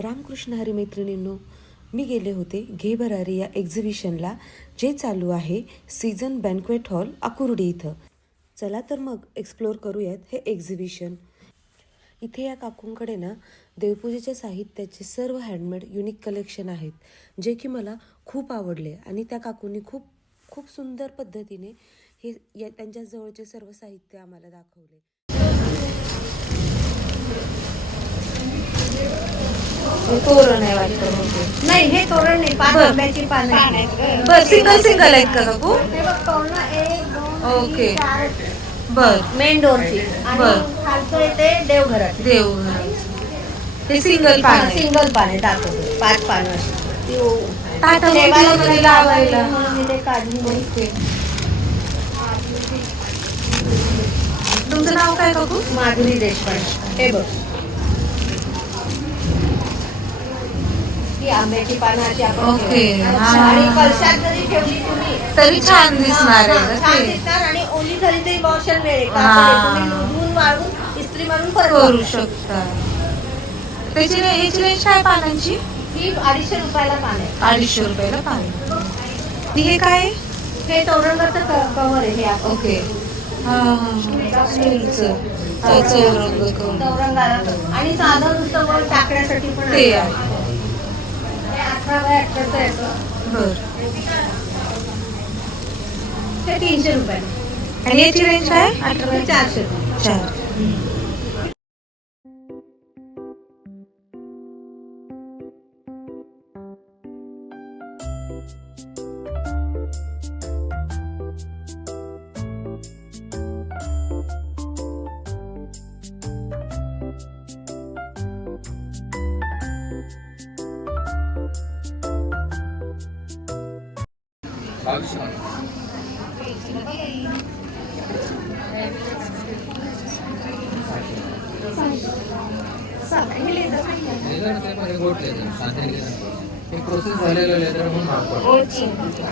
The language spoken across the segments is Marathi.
रामकृष्ण हरी मैत्रिणींनो, मी गेले होते घे भरारी या एक्झिबिशनला, जे चालू आहे सीझन बँक्वेट हॉल आकुर्डी इथं. चला तर मग एक्सप्लोअर करूयात हे एक्झिबिशन. इथे या काकूंकडे ना देवपूजेच्या साहित्याचे सर्व हँडमेड युनिक कलेक्शन आहेत, जे की मला खूप आवडले. आणि त्या काकूंनी खूप खूप सुंदर पद्धतीने त्यांच्या जवळचे सर्व साहित्य आम्हाला दाखवले. तोरण आहे वाटतं. नाही, हे तोरण नाही, पाच आंब्याची पानं आहेत. बर, सिंगल सिंगल आहेत का काकू? हे बघ, तोरण 1 2 ओके. 3 4 बर मेन डोरची. बर. आणि खालचं येते देवघरात. देव हे सिंगल पान आहे. सिंगल पाने दाखवतो, 5 पानं अशी. ताटामध्ये लावायला. म्हणून मी ते काढली नाही. तुमचं नाव काय काकू? माधुरी देशपांडे. हे बघ, ही आंब्याची पानं अशी आपण ओके. ठेवायची. हा. आणि कलशात जरी ठेवली तुम्ही तरी छान दिसणार आहे. छान दिसणार. आणि ओली झाली तरी वॉशन मिळेल. हा. तुम्ही धुवून वाळून इस्त्री मारून परत करू वापरू शकता. त्याची याची रेंज काय पानांची? ही 250 रुपयाला पान आहे. 250 रुपयाला पान. हे काय? हे तोरणवरचं कव्हर आहे. हे आपण ओके. हा स्टीलचं चौरंग करून. तोरणदार. आणि साधं नुसतं वर टाकण्यासाठी पण ते आहे. आहे. हे 18x18 चं येतं. बर. हे 300 रुपये. आणि याची रेंज काय? 400 रुपये. 4.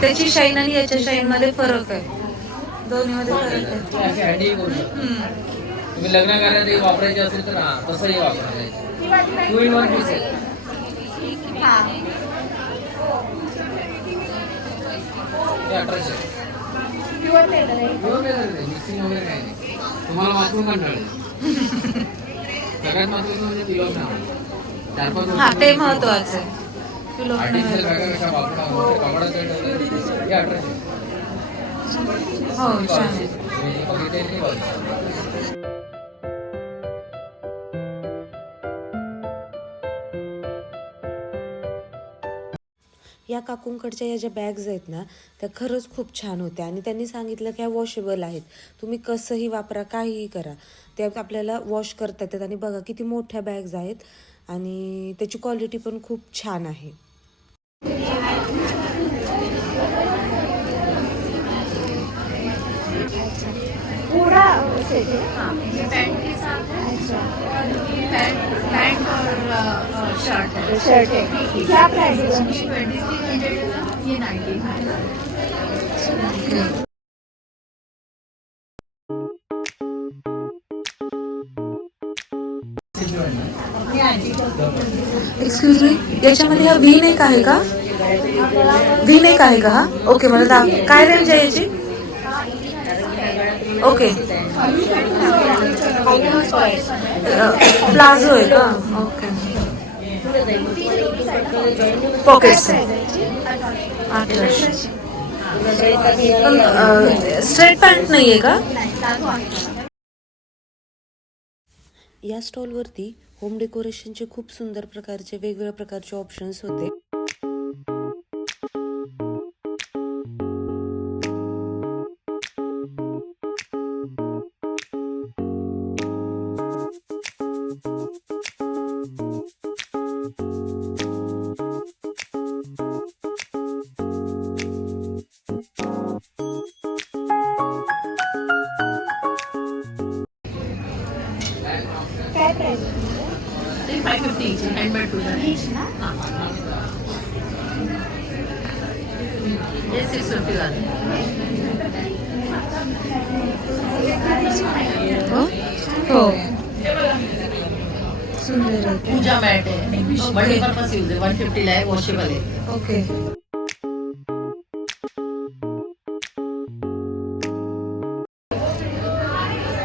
त्याची शाईन आणि याच्या शाईन मध्ये फरक आहे. दोन्ही मध्ये फरक आहे. तुम्ही लग्न कार्यात वापरायचे असेल तर तसंही वापरायचं. 2 in 1 पीस आहे. ते 1800. मिक्सिंग वगैरे काही नाही. तुम्हाला वापरून कंटाळले. सगळ्यात महत्वाचं म्हणजे पिलोक नाही. 4-5 हा, ते महत्वाचं आहे. आर्टिफिशियल बॅगा वापरणं कपडाचं ठेवलं हे 1800. हो, छान. बघितले नाही बघितलं. या काकूंकडच्या या ज्या बॅग्स आहेत ना, त्या खरंच खूप छान होत्या. आणि त्यांनी सांगितलं की ह्या वॉशेबल आहेत, तुम्ही कसंही वापरा, काहीही करा, त्या आपल्याला वॉश करता येतात. आणि बघा किती मोठ्या बॅग्स आहेत आणि त्याची क्वालिटी पण खूप छान आहे. पूरा पैंट और शर्ट है. क्या प्राइस है? 2300 ये 19 एक्सक्यूज मी, याच्यामध्ये हा व्ही नेक आहे का? व्ही नेक आहे का हा? ओके, मला काय रेंज आहे याची? ओके. प्लाझो आहे का? ओके. पॉकेट्स आहे. 1800. स्ट्रेट पॅन्ट नाहीये का? या स्टॉलवरती होम डेकोरेशनचे खूप सुंदर प्रकारचे वेगवेगळ्या प्रकारचे ऑप्शन्स होते. काय price? 550 each, handmade to the ये 650 वाले. हो, सुंदर आहे. पूजा मॅट आहे. Okay. मल्टीपर्पज यूज आहे. 150 ला आहे, वॉशेबल आहे. ओके.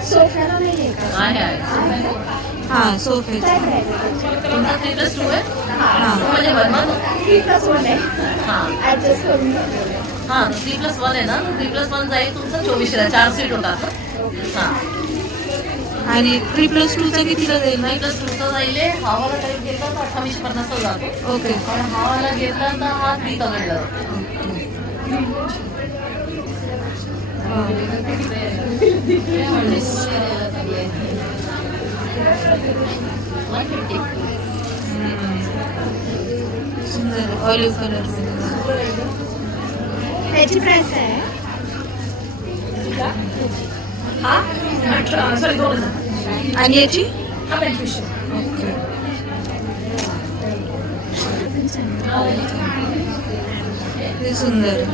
सोफ्याला नाही आहे का? आहे. हा सोफे. तुमचा 3+2 आहे? हा. म्हणजे बनवा. 3+1 आहे. हा. ऍडजस्ट करून घ्या. हा 3+1 आहे ना. 3+1 जाईल तुमचा 24ला. 4 सीट होतात. हा. आणि 3+2चा कितीला जाईल? 3+2चा जाईल. हा वाला काही घेतला तर 2850 जातो. ओके. पण हा वाला घेतला तर हा 3000 ला जातो. सुंदर ऑलिव्ह कलर. त्याची प्राइस आहे हा सॉरी 2000. आणि याची? हा 2500. ओके. हे सुंदर आहे.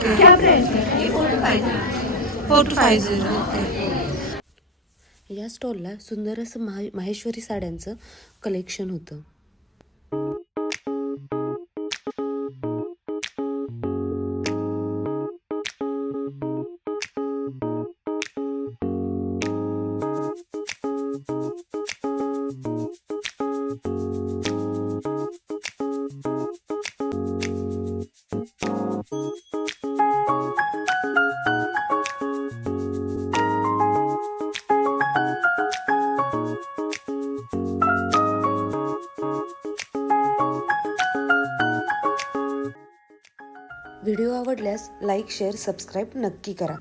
क्या प्राइस आहे? 4250. या स्टॉलला सुंदर असं माहेश्वरी साड्यांचं कलेक्शन होतं. व्हिडिओ आवडल्यास लाईक, शेअर, सबस्क्राईब नक्की करा.